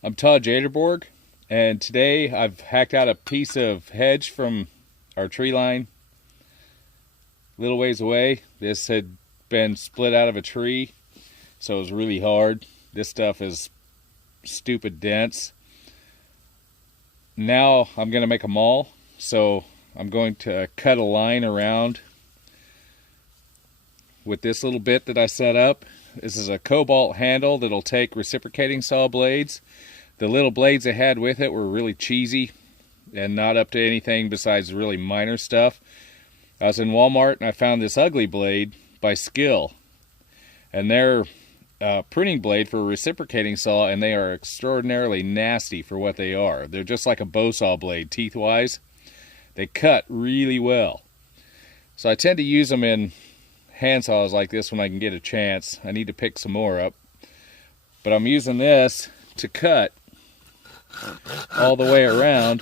I'm Todd Jaderborg, and today I've hacked out a piece of hedge from our tree line a little ways away. This had been split out of a tree, so it was really hard. This stuff is stupid dense. Now I'm going to make a maul, so I'm going to cut a line around with this little bit that I set up. This is a cobalt handle that'll take reciprocating saw blades. The little blades I had with it were really cheesy and not up to anything besides really minor stuff. I was in Walmart and I found this ugly blade by Skill. And they're a pruning blade for a reciprocating saw, and they are extraordinarily nasty for what they are. They're just like a bow saw blade, teeth-wise. They cut really well. So I tend to use them in hand saws like this when I can get a chance. I need to pick some more up. But I'm using this to cut all the way around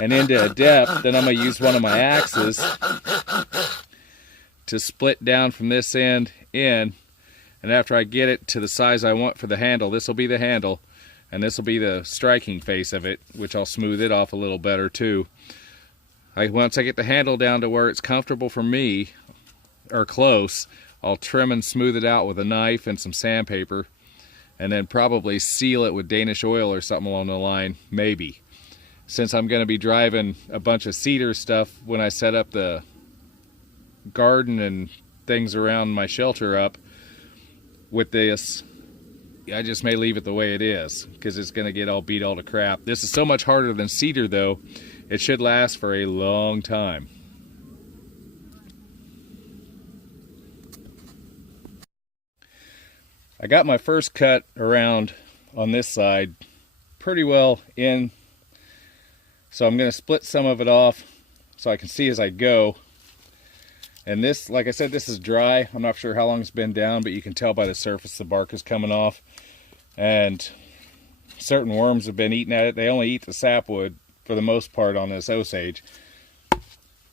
and into a depth. Then I'm going to use one of my axes to split down from this end in, and after I get it to the size I want for the handle, this will be the handle and this will be the striking face of it, which I'll smooth it off a little better too. Once I get the handle down to where it's comfortable for me, or close, I'll trim and smooth it out with a knife and some sandpaper, and then probably seal it with Danish oil or something along the line, maybe. Since I'm going to be driving a bunch of cedar stuff when I set up the garden and things around my shelter up with this, I just may leave it the way it is because it's going to get all beat all to crap. This is so much harder than cedar though. It should last for a long time. I got my first cut around on this side pretty well in, so I'm going to split some of it off so I can see as I go. And this, like I said, this is dry. I'm not sure how long it's been down, but you can tell by the surface the bark is coming off. And certain worms have been eating at it. They only eat the sapwood for the most part on this Osage.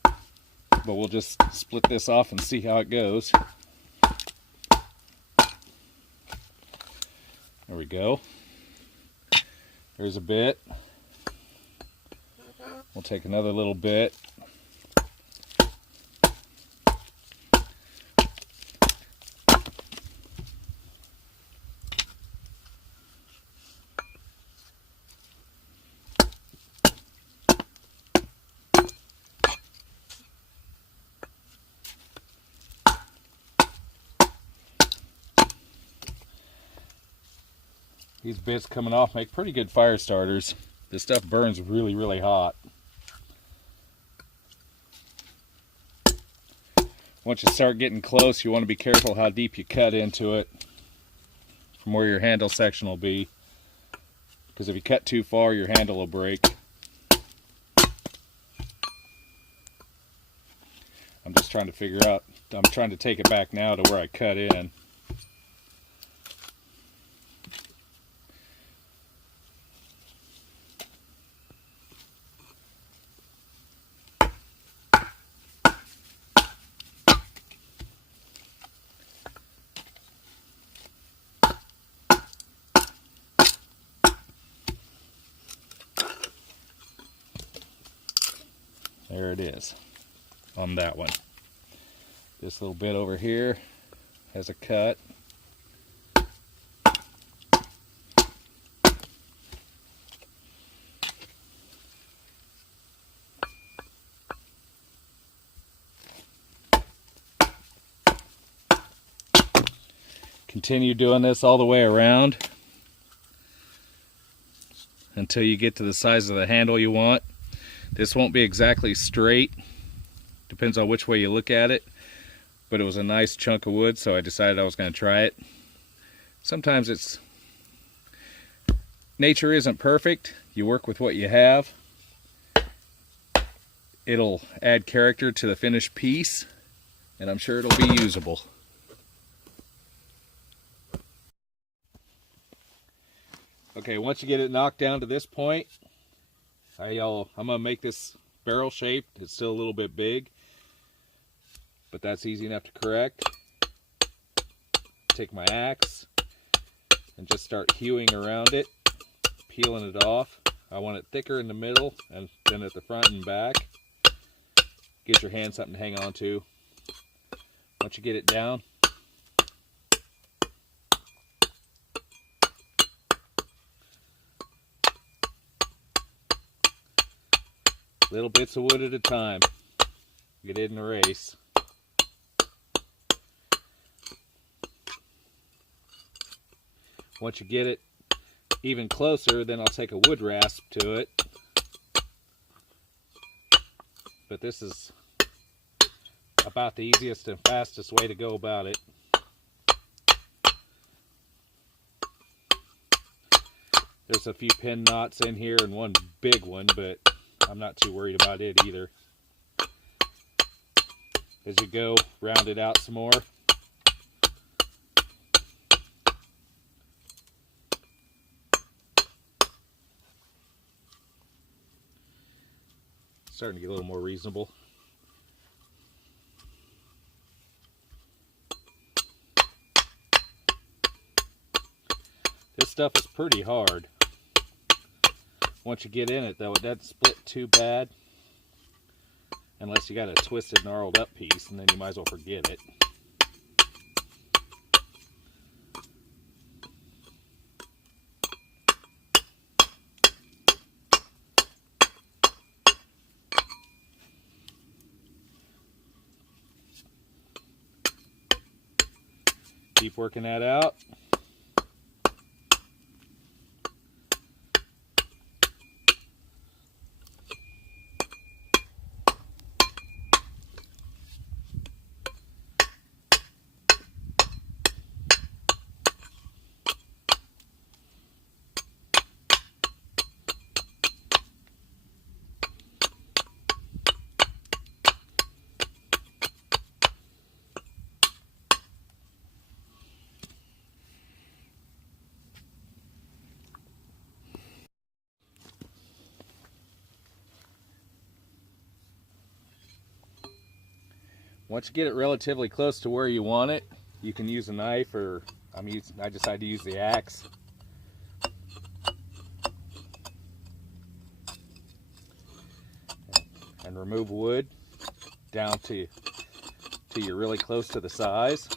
But we'll just split this off and see how it goes. There we go. There's a bit. We'll take another little bit. These bits coming off make pretty good fire starters. This stuff burns really, really hot. Once you start getting close, you want to be careful how deep you cut into it from where your handle section will be. Because if you cut too far, your handle will break. I'm just trying to figure out, I'm trying to take it back now to where I cut in. There it is on that one. This little bit over here has a cut. Continue doing this all the way around until you get to the size of the handle you want. This won't be exactly straight, depends on which way you look at it, but it was a nice chunk of wood, so I decided I was going to try it. Sometimes nature isn't perfect. You work with what you have. It'll add character to the finished piece, and I'm sure it'll be usable. Okay, once you get it knocked down to this point, I'm going to make this barrel shaped. It's still a little bit big, but that's easy enough to correct. Take my axe, and just start hewing around it, peeling it off. I want it thicker in the middle and then at the front and back. Get your hand something to hang on to. Once you get it down, little bits of wood at a time. Get it in a race. Once you get it even closer, then I'll take a wood rasp to it. But this is about the easiest and fastest way to go about it. There's a few pin knots in here and one big one, but I'm not too worried about it either. As you go, round it out some more. Starting to get a little more reasonable. This stuff is pretty hard. Once you get in it though, it doesn't split too bad. Unless you got a twisted, gnarled up piece, and then you might as well forget it. Keep working that out. Once you get it relatively close to where you want it, you can use a knife, or I decided to use the axe. And remove wood down till you're really close to the size.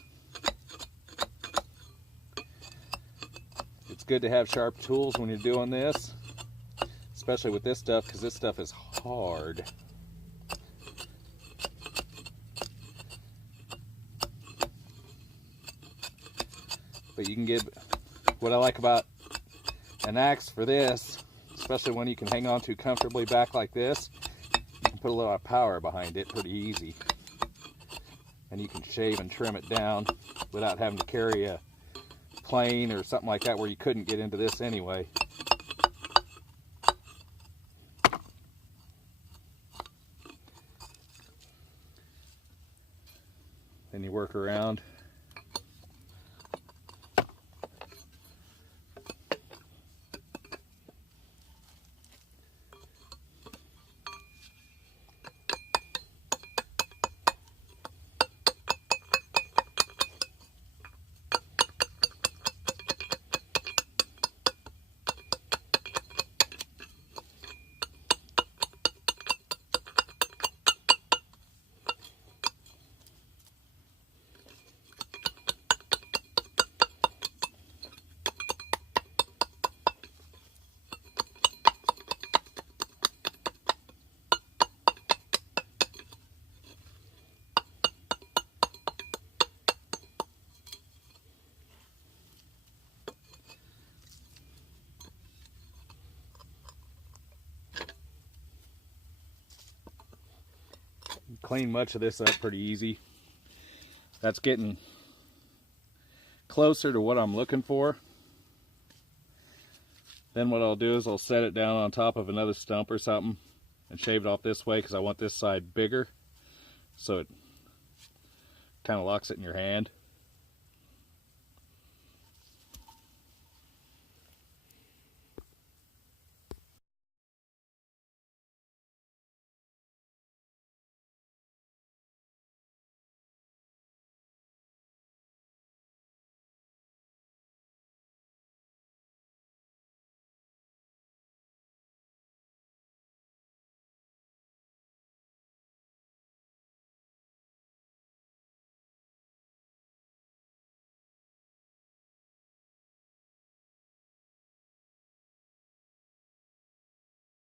It's good to have sharp tools when you're doing this, especially with this stuff, because this stuff is hard. But you can get, what I like about an axe for this, especially when you can hang on to comfortably back like this, you can put a lot of power behind it pretty easy. And you can shave and trim it down without having to carry a plane or something like that where you couldn't get into this anyway. Then you work around. Clean much of this up pretty easy. That's getting closer to what I'm looking for. Then what I'll do is I'll set it down on top of another stump or something and shave it off this way because I want this side bigger, so it kind of locks it in your hand.